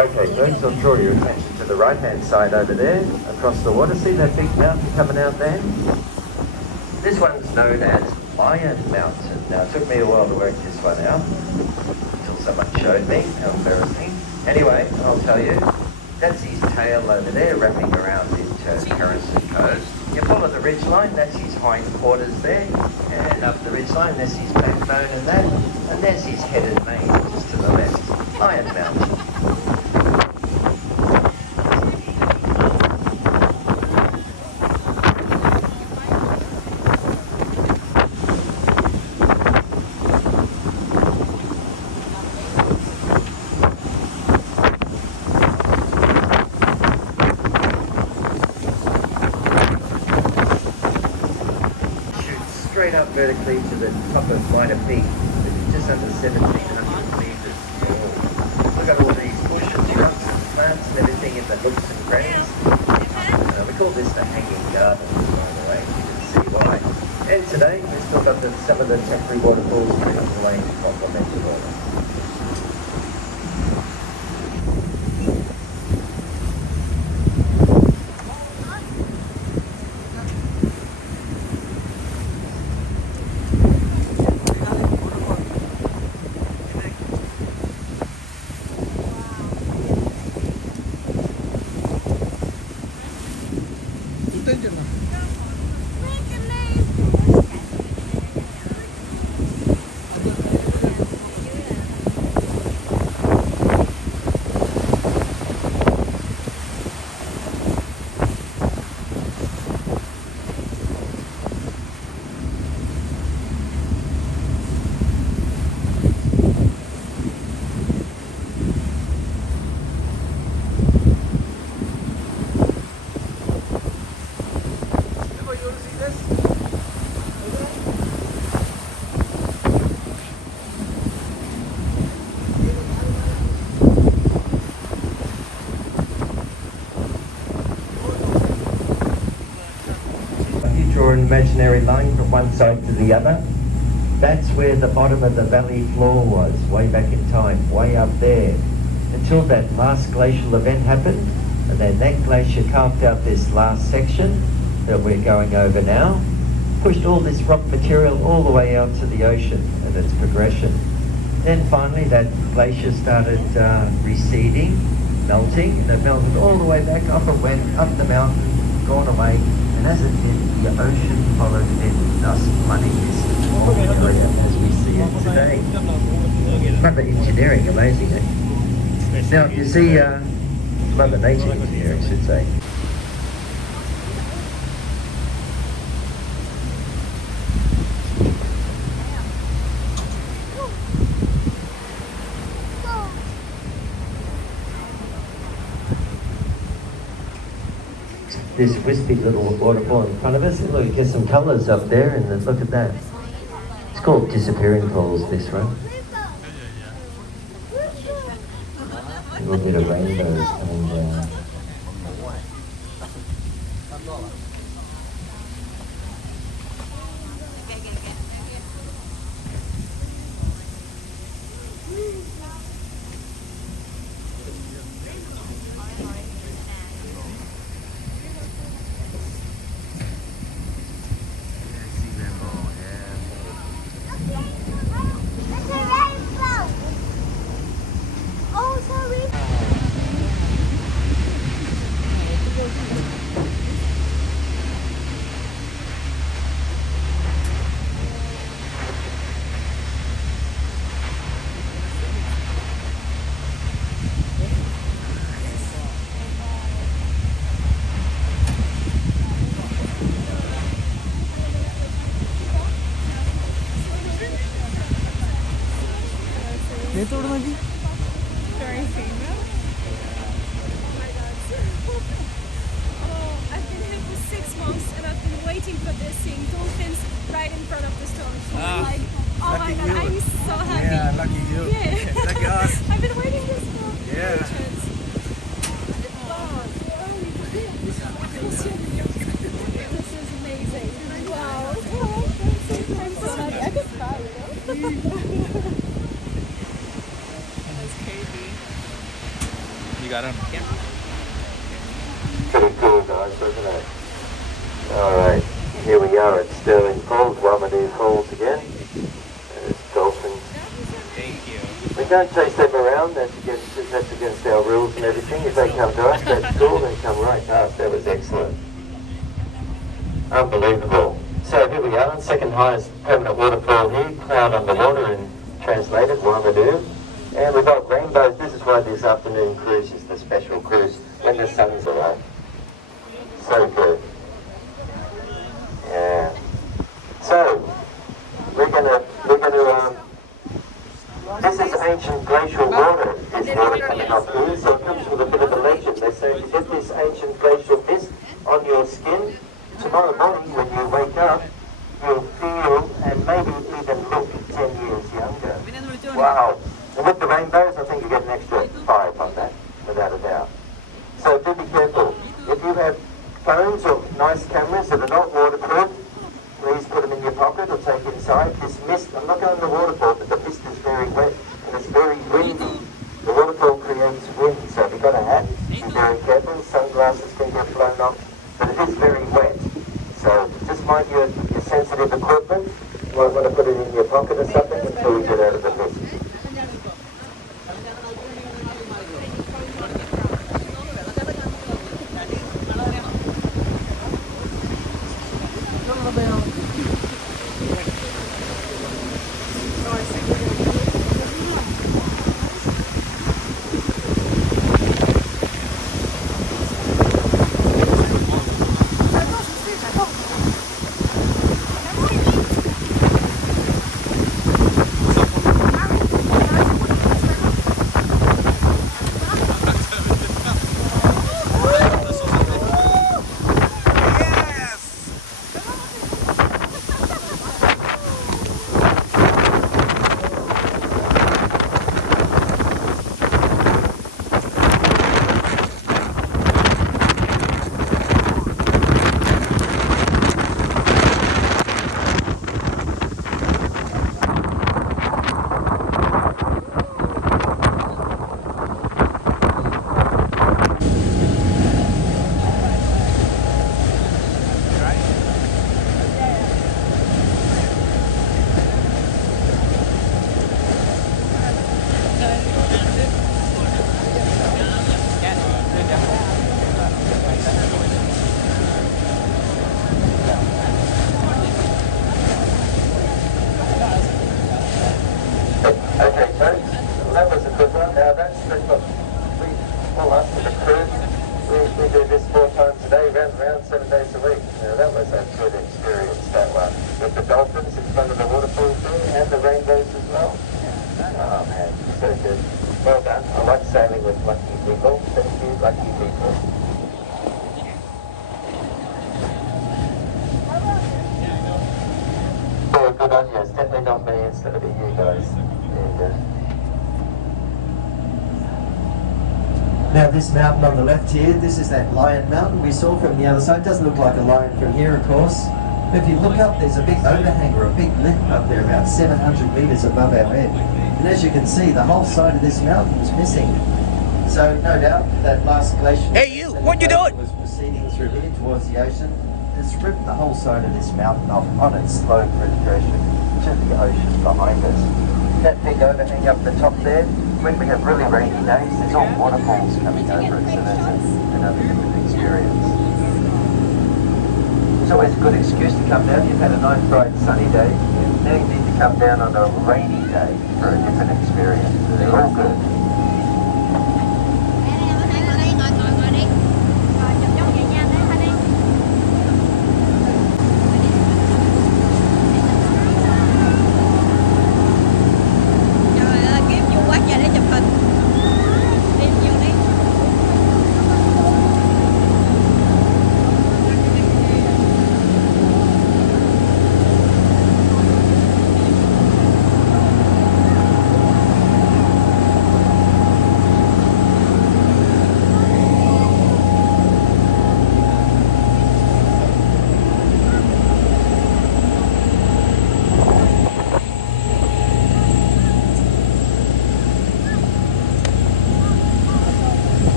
Okay, folks, I'll draw your attention to the right-hand side over there, across the water. See that big mountain coming out there? This one's known as Iron Mountain. Now, it took me a while to work this one out, until someone showed me. How embarrassing. Anyway, I'll tell you, that's his tail over there, wrapping around into Harrison Cove. You follow the ridgeline, that's his hindquarters there, and up the ridgeline, there's his backbone and that, and there's his head and mane, just to the left. Iron Mountain. Straight up vertically to the top of Minor Peak, which is just under 1,700 metres tall. Look at all these bush and shrubs and plants and everything in the nooks and crannies. We call this the hanging garden, by the way. You can see why. And today we've still got some of the temporary waterfalls trickling away to complement the water. Draw an imaginary line from one side to the other. That's where the bottom of the valley floor was, way back in time, way up there, until that last glacial event happened, and then that glacier carved out this last section that we're going over now, pushed all this rock material all the way out to the ocean and its progression. Then finally that glacier started receding, melting, and it melted all the way back up and went up the mountain, gone away, and as it did, the ocean followed it, thus flooding this whole area as we see it today. Clever engineering, amazing, eh? Now, you see, Mother Nature engineering, I should say. This wispy little waterfall in front of us. Look, get some colours up there, and then look at that. It's called Disappearing Falls, this one. A little bit of rainbows coming down. Very famous. Oh my god. Oh, I've been here for 6 months and I've been waiting for this, seeing dolphins right in front of the store. So I'm like, oh my god, I'm so happy. Yeah, lucky you. Yeah. Lucky us. I've been waiting this for Yeah. ages. Wow. This is amazing. Wow. I'm so happy. I could cry, you know? That's crazy. got him. Yeah. Pretty cool, guys, wasn't it? Alright, here we are at Sterling Falls, Waimea Falls again. There's dolphins. Thank you. We don't chase them around, that's against our rules and everything. If they come to us, that's cool, they come right to us. That was excellent. Unbelievable. So here we are, second highest permanent waterfall here, cloud underwater and translated, Waimea. And we've got rainbows. This is why this afternoon cruise is the special cruise when the sun's out. So good. Yeah. So this is ancient glacial water. It's water coming off here, so it comes with a bit of a legend. They say if you get this ancient glacial mist on your skin, tomorrow morning when you wake up, you'll feel and maybe even look 10 years younger. Wow. And with the rainbows, I think you get an extra 5 on that, without a doubt. So do be careful. If you have phones or nice cameras that are not waterproof, please put them in your pocket or take inside. This mist, I'm not going to the waterfall, but the mist is very wet and it's very windy. The waterfall creates wind, so if you've got a hat, be very careful. Sunglasses can get blown off, but it is very wet. So just mind your sensitive equipment. You might want to put it in your pocket or something until we get out of the mist. Okay, folks, that was a good one. Now that's what we call us for the cruise. We do this 4 times a day, round 7 days a week. Now that was a good experience, that one. With the dolphins in front of the waterfalls there and the rainbows as well. Oh man, so good. Well done. I like sailing with lucky people. Thank you, lucky people. Very good on you. It's definitely not me, it's going to be you guys. Now this mountain on the left here, this is that lion mountain we saw from the other side. It doesn't look like a lion from here, of course. But if you look up, there's a big overhang or a big lip up there about 700 metres above our head. And as you can see, the whole side of this mountain is missing. So no doubt that last glacier... Hey you, what you doing? ...was proceeding through here towards the ocean. It's ripped the whole side of this mountain off on its slow progression to the ocean behind us. That big overhang up the top there, when we have really rainy days, there's all waterfalls coming over it, so that's another different experience. It's always a good excuse to come down. You've had a nice, bright, sunny day. Now you need to come down on a rainy day for a different experience. They're all good.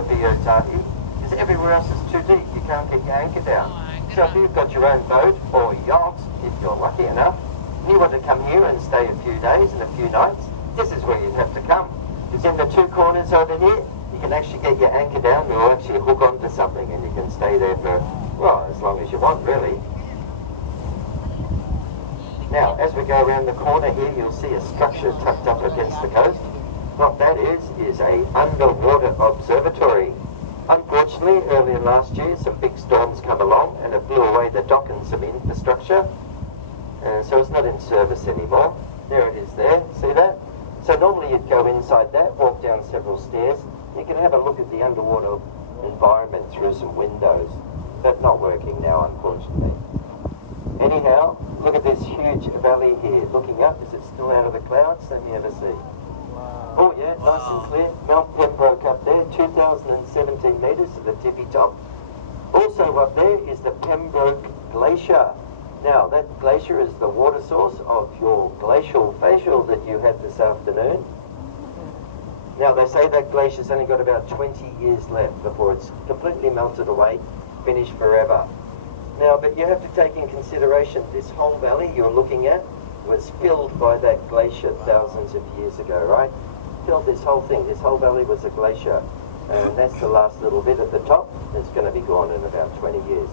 for Biotahi is everywhere else is too deep. You can't get your anchor down. So if you've got your own boat or yacht, if you're lucky enough, and you want to come here and stay a few days and a few nights, this is where you'd have to come. Because in the two corners over here, you can actually get your anchor down or actually hook onto something and you can stay there for, well, as long as you want, really. Now, as we go around the corner here, you'll see a structure tucked up against the coast. What that is a underwater observatory. Unfortunately, earlier last year, some big storms come along and it blew away the dock and some infrastructure. So it's not in service anymore. There it is there, see that? So normally you'd go inside that, walk down several stairs. You can have a look at the underwater environment through some windows. But not working now, unfortunately. Anyhow, look at this huge valley here. Looking up, is it still out of the clouds? Let me have a see. Oh yeah, nice and clear. Mount Pembroke up there, 2,017 metres to the tippy top. Also up there is the Pembroke Glacier. Now that glacier is the water source of your glacial facial that you had this afternoon. Now they say that glacier's only got about 20 years left before it's completely melted away, finished forever. Now, but you have to take in consideration this whole valley you're looking at was filled by that glacier thousands of years ago, right? Filled this whole thing. This whole valley was a glacier. And that's the last little bit at the top. It's going to be gone in about 20 years.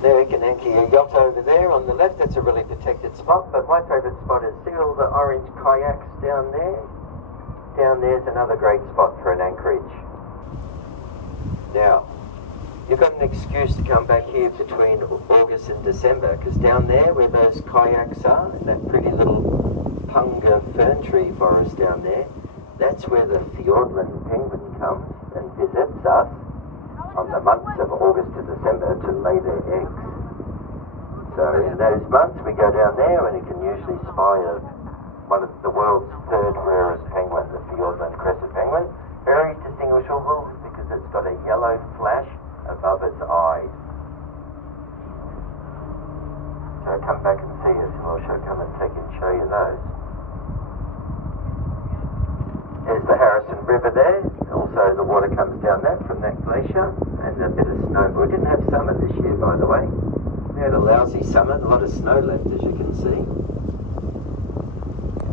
There you can anchor your yacht over there on the left. That's a really protected spot. But my favourite spot is, see all the orange kayaks down there? Down there's another great spot for an anchorage. Now, you've got an excuse to come back here between August and December, because down there where those kayaks are, in that pretty little punga fern tree forest down there, that's where the Fiordland penguin comes and visits us on the months of August to December to lay their eggs. So in those months we go down there and you can usually spy one of the world's third rarest penguin, the Fiordland crested penguin. Very distinguishable because it's got a yellow flash above its eyes. So come back and see us and we'll come and show you those. There's the Harrison River there. Also the water comes down that from that glacier and a bit of snow. We didn't have summer this year, by the way. We had a lousy summer, a lot of snow left, as you can see.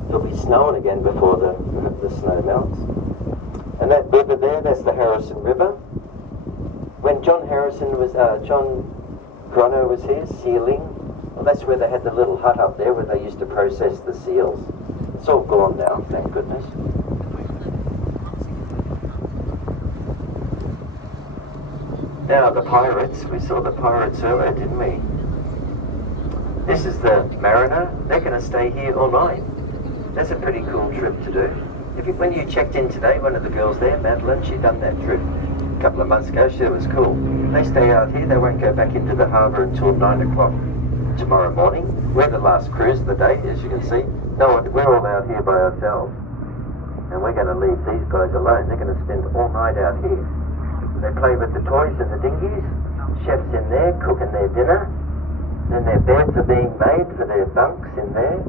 It'll be snowing again before the snow melts. And that river there, that's the Harrison River. When John Grono was here, sealing, well, that's where they had the little hut up there where they used to process the seals. It's all gone now, thank goodness. Now the pirates, we saw the pirates earlier, didn't we? This is the Mariner. They're going to stay here all night. That's a pretty cool trip to do. When you checked in today, one of the girls there, Madeline, she'd done that trip a couple of months ago. She said it was cool. They stay out here. They won't go back into the harbour until 9 o'clock tomorrow morning. We're the last cruise of the day, as you can see. No, we're all out here by ourselves. And we're going to leave these guys alone. They're going to spend all night out here. They play with the toys in the dinghies. Chefs in there cooking their dinner. Then their beds are being made for their bunks in there.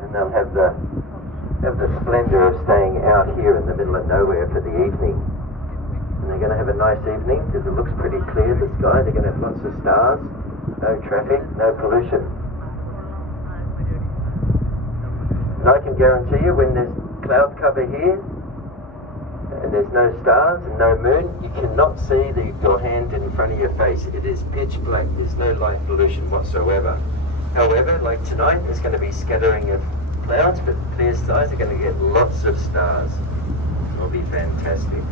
And they'll have the splendour of staying out here in the middle of nowhere for the evening. And they're going to have a nice evening because it looks pretty clear, the sky. They're going to have lots of stars, no traffic, no pollution. And I can guarantee you when there's cloud cover here and there's no stars and no moon, you cannot see your hand in front of your face. It is pitch black. There's no light pollution whatsoever. However, like tonight, there's going to be scattering of clouds, but clear skies are going to get lots of stars. It'll be fantastic.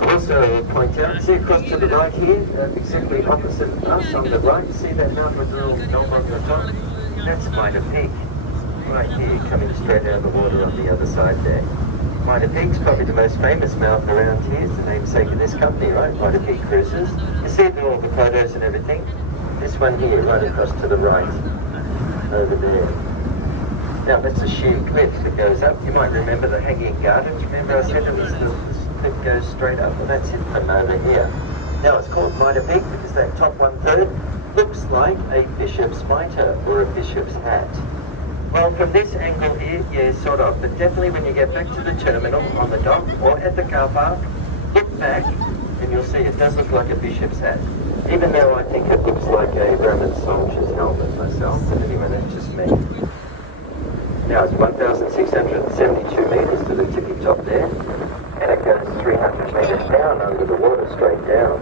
Also point out, see across to the right here, exactly opposite us on the right, see that mountain with the little knob on the top? That's Minor Peak, right here, coming straight out of the water on the other side there. Minor Peak's probably the most famous mountain around here. It's the namesake of this company, right? Minor Peak Cruises. You see it in all the photos and everything. This one here, right across to the right, over there. Now that's a sheer cliff that goes up. You might remember the Hanging Gardens. Remember I said it was the cliff goes straight up, and that's it from over here. Now it's called mitre peak because that top 1/3 looks like a bishop's mitre or a bishop's hat. Well, from this angle here, yeah, sort of, but definitely when you get back to the terminal on the dock or at the car park, look back and you'll see it does look like a bishop's hat. Even though I think it looks like a Roman soldier's helmet myself, but anyway, that's just me. Now it's 1,672 metres to the tippy top there, and it goes 300 metres down under the water, straight down.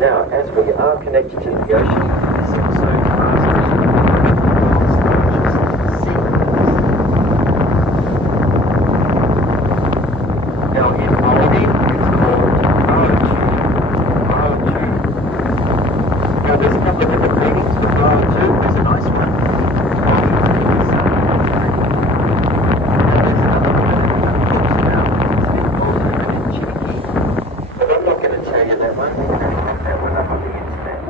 Now, as we are connected to the ocean, this also passes now in Māori, it's called Mararoa. Now there's a couple of different meanings for Mararoa. There's a nice one. But I'm not going to tell you that one. We're going to look that one up on the internet.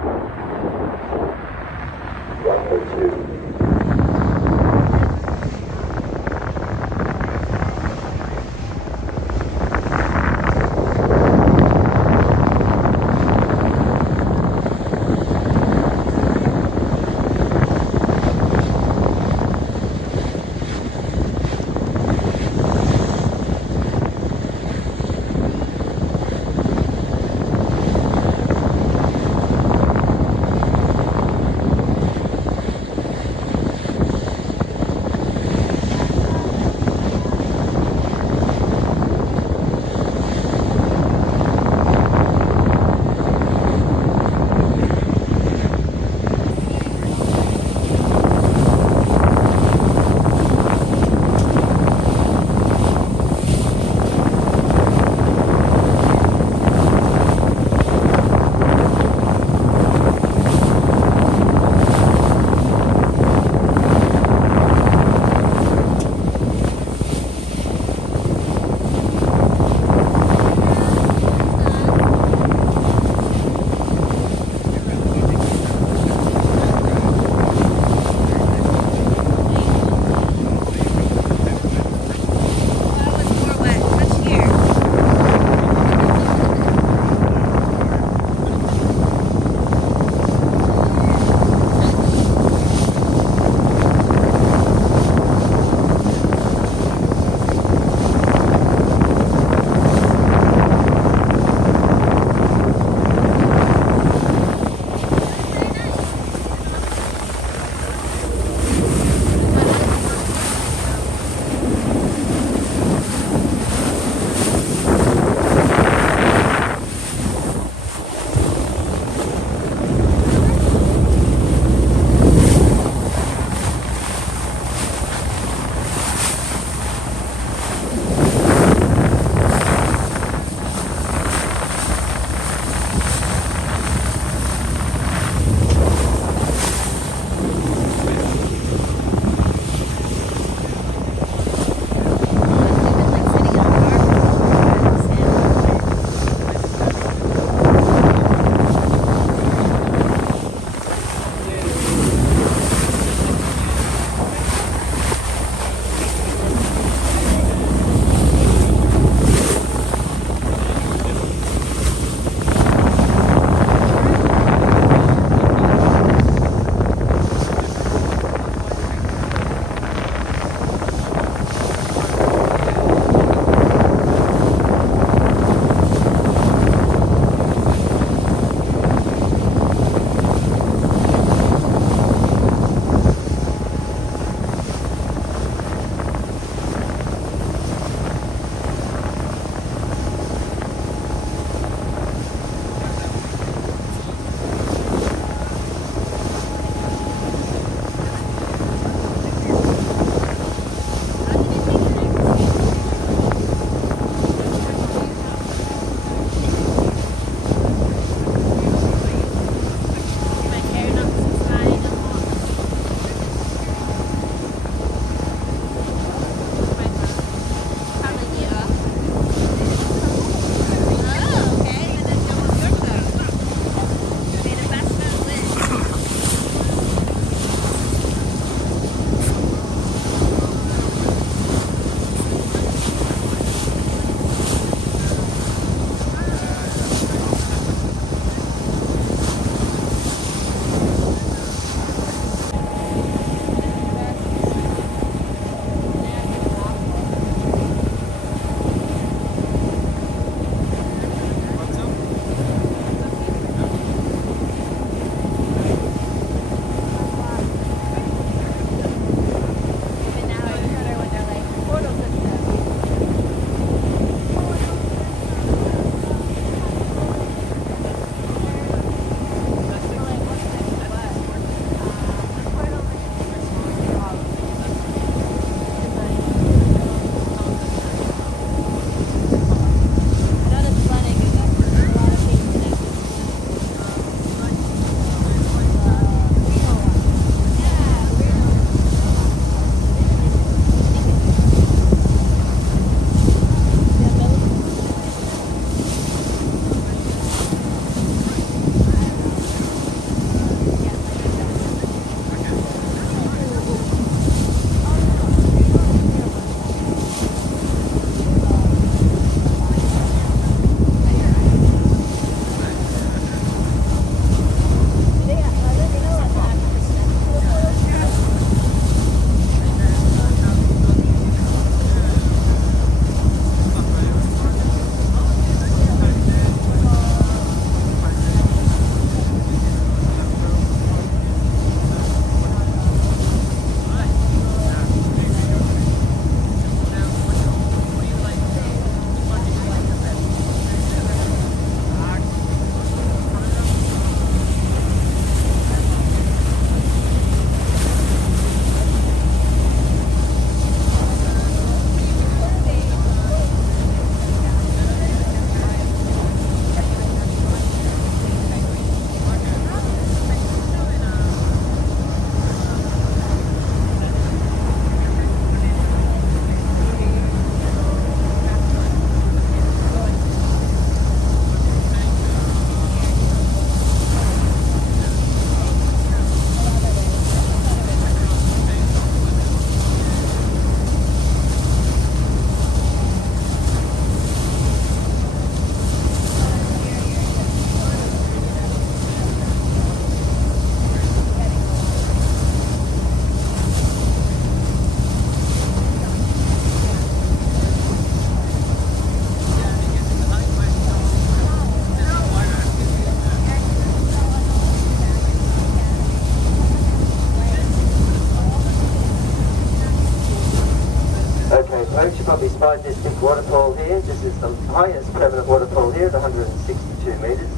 folks, you probably spotted this big waterfall here. This is the highest permanent waterfall here at 162 metres,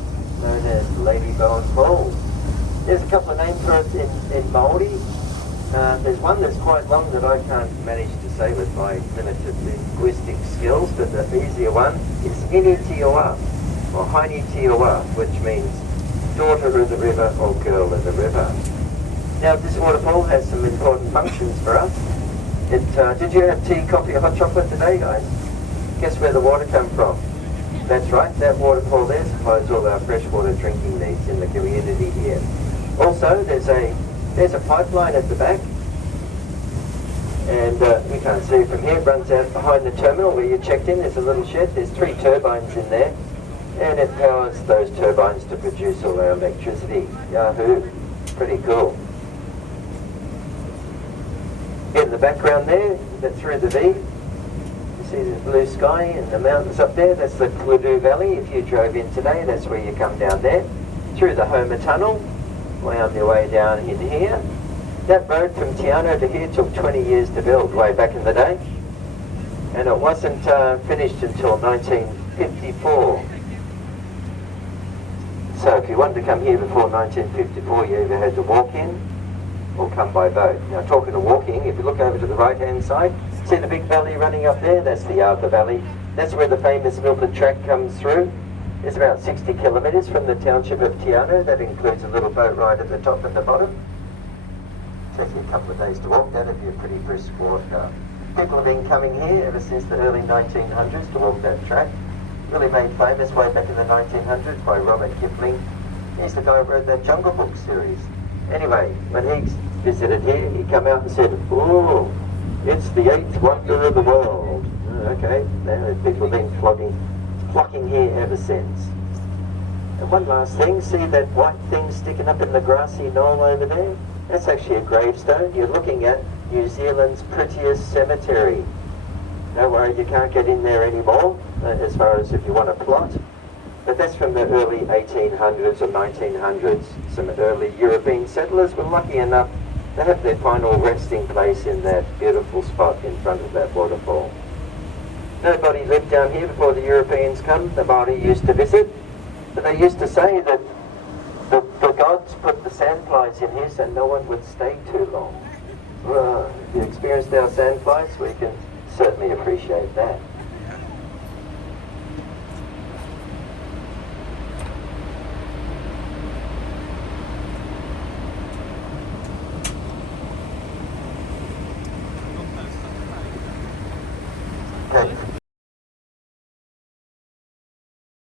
known as Lady Bowen Falls. There's a couple of names for it in Māori. There's one that's quite long that I can't manage to say with my limited linguistic skills, but the easier one is Initioa, or Haini Tioa, which means daughter of the river or girl of the river. Now, this waterfall has some important functions for us. Did you have tea, coffee, or hot chocolate today, guys? Guess where the water comes from? That's right, that waterfall there supplies all our freshwater drinking needs in the community here. Also, there's a pipeline at the back, and you can't see it from here. It runs out behind the terminal where you checked in. There's a little shed. There's 3 turbines in there, and it powers those turbines to produce all our electricity. Yahoo! Pretty cool. In the background there, through the V, you see the blue sky and the mountains up there. That's the Kludu Valley. If you drove in today, that's where you come down there. Through the Homer Tunnel, wound your way down in here. That road from Tiano to here took 20 years to build way back in the day. And it wasn't finished until 1954. So if you wanted to come here before 1954, you either had to walk in or come by boat. Now, talking of walking, if you look over to the right-hand side, see the big valley running up there? That's the Arthur Valley. That's where the famous Milford Track comes through. It's about 60 kilometres from the township of Tiano. That includes a little boat ride at the top and the bottom. Takes you a couple of days to walk. That'd be a pretty brisk walk. People have been coming here ever since the early 1900s to walk that track. Really made famous way back in the 1900s by Robert Kipling. He's the guy who wrote that Jungle Book series. Anyway, when he visited here, he came out and said, "Oh, it's the 8th wonder of the world." Okay, now people have been flocking here ever since. And one last thing, see that white thing sticking up in the grassy knoll over there? That's actually a gravestone. You're looking at New Zealand's prettiest cemetery. Don't worry, you can't get in there anymore, as far as if you want to plot. But that's from the early 1800s or 1900s. Some early European settlers were lucky enough to have their final resting place in that beautiful spot in front of that waterfall. Nobody lived down here before the Europeans come. The Māori used to visit. But they used to say that the gods put the sandflies in here so no one would stay too long. Well, if you experienced our sandflies, we can certainly appreciate that.